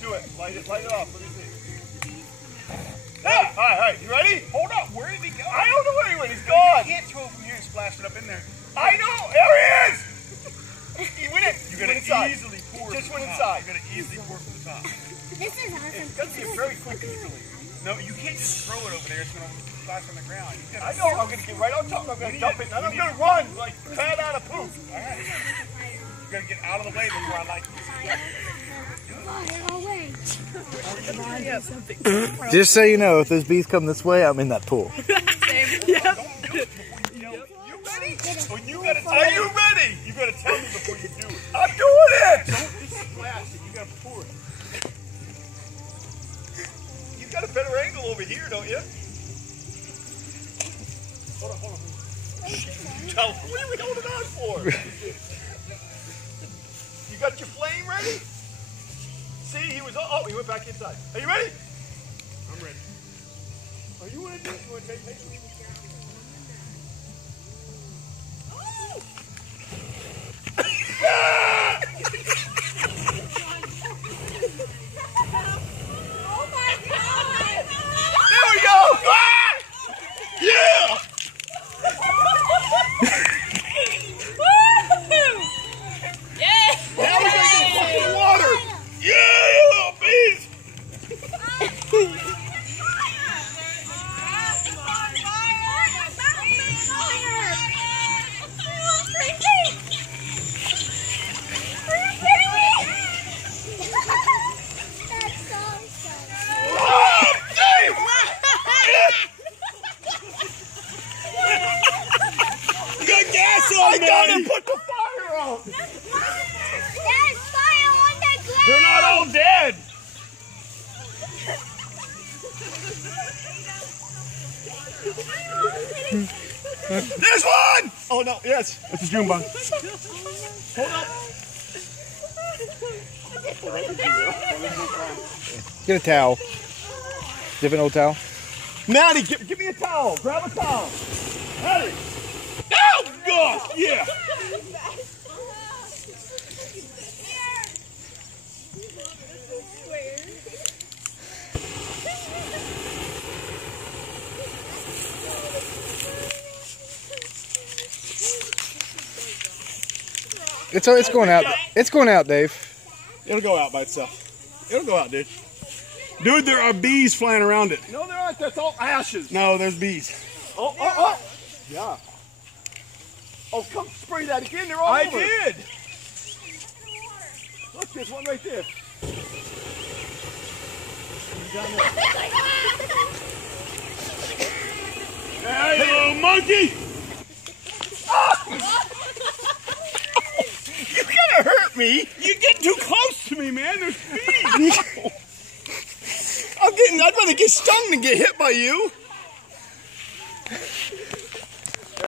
Do it. Light it off. Let me see. Hey, all right. You ready? Hold up. Where did he go? I don't know where he went. He's gone. You can't throw it from here and splash it up in there. I know. There he is. He went in. You gotta easily pour. Just went inside. You gotta easily pour from the top. This is awesome. It's got to be very quick easily. No, you can't just throw it over there. It's gonna splash on the ground. You gotta, I know. I'm gonna get right on top. I'm gonna dump it, and I'm gonna run like bat out of poop. all right. You gotta get out of the way before I like this. Just so you know, if those bees come this way, I'm in that pool. You ready? Oh, are you ready? You gotta tell me before you do it. I'm doing it. Don't just splash it. You gotta pour it. You got a better angle over here, don't you? Hold on. What are we holding on for? You got your flame ready? See, he was. Oh, he went back inside. Are you ready? I'm ready. Are you ready? You want to take it? There we go! Yeah! Now we gotta get fucking water! Yeah, you little bees! Good gas on me! I gotta put the fire out! There's fire on the ground. They're not all dead! There's one! Oh no, yes. That's a June bug. Hold up. Get a towel. Different old towel. Maddie, give me a towel. Grab a towel. Maddie. Oh, God, yeah. It's going out. It's going out, Dave. It'll go out by itself. It'll go out, dude. Dude, there are bees flying around it. No, there aren't. That's all ashes. No, there's bees. Oh. Yeah. Oh, come spray that again. They're all over. I did. Look, there's one right there. Hey, little monkey. You're gonna hurt me. You're getting too close to me, man. There's bees. I'd rather get stung than get hit by you.